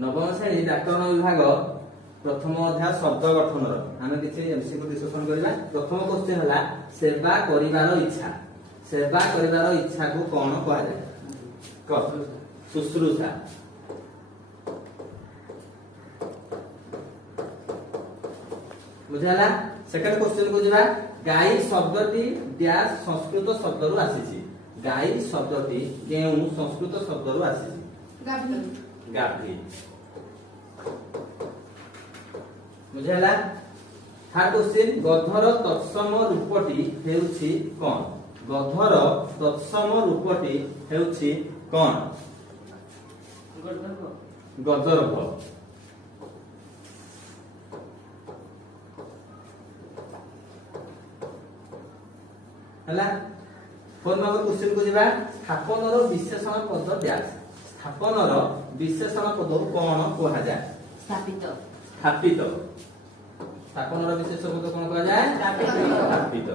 नवम श्रेणी व्याकरण विभाग प्रथम अध्याय शब्द गठन आम किसी एमसीक्यू डिस्कशन करबा। प्रथम क्वेश्चन हला सेवा करिवार इच्छा। सेवा करिवार इच्छा को कोन कहा जाय? क शुश्रूषा। बुझाला। सेकंड क्वेश्चन को जिबा। गाई शब्दटी डैश संस्कृत शब्द रु आसीछि। गाई शब्दटी केउ संस्कृत शब्द रु आसीछि? गाभी। गाभी। बुझाला। थर्ड क्वेश्चन गधर तत्सम रूपटी हेउछि कोन? गधर तत्सम रूपटी हेउछि कोन? गदर्भ। हला। फोर नंबर क्वेश्चन को जिबा। स्थापनर विशेषण पद डैश। स्थापनर विशेषण पद कोन कहा जाय? स्थापित। स्थापित। स्थापनर विशेषण पद कोन कहा जाय? स्थापित।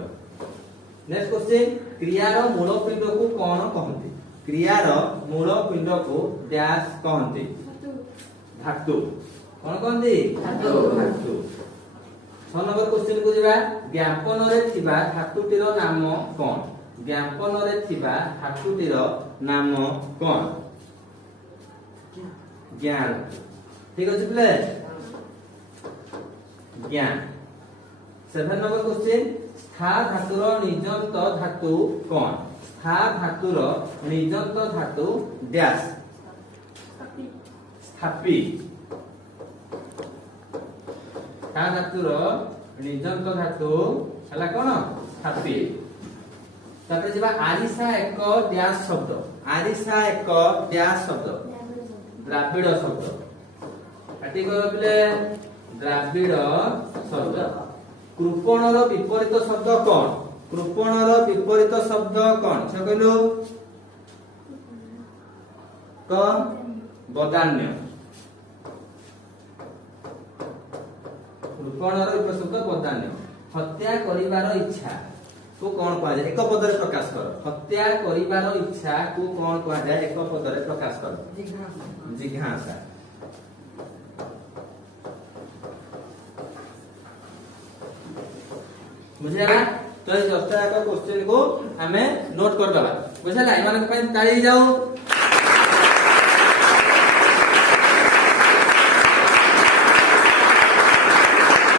नेक्स्ट क्वेश्चन क्रियार मूल पिंड को कोन कहंती? क्रियार मूल पिंड को डैश कहंती? धातु। कोन कहंती? धातु। 6 नंबर क्वेश्चन को जिबा। ज्ञापन रे थिबा धातुटीर नाम कोन? ज्ञापन रे थिबा धातुटीर नाम कोन? ज्ञान। ठीक अछि प्ले? ज्ञान। 7 नंबर क्वेश्चन स्था धातुर निजंत धातु कोन? स्था धातुर निजंत धातु डैश? स्थापी। स्था धातुर निजंत धातु हला कोन? स्थापी। तापर जिबा आरिसा एक डैश शब्द। आरिसा एक डैश शब्द? द्राविड़ शब्द। काटी कर पिले द्राविड़ शब्द। कृपणर विपरीत शब्द कोन? कृपणर विपरीत शब्द कोन? छ कहलो क बदान्य। कृपणर विपरीत शब्द बदान्य। हत्या करिवार इच्छा को कोन कहा जाय? एक पद रे प्रकाश कर। हत्या करिवार इच्छा को कोन कहा जाय? एक पद रे प्रकाश कर। जिज्ञासा। बुझला। तो इस 10 क्वेश्चन को हमें नोट कर दबा। बुझला। इमान के ताली जाओ।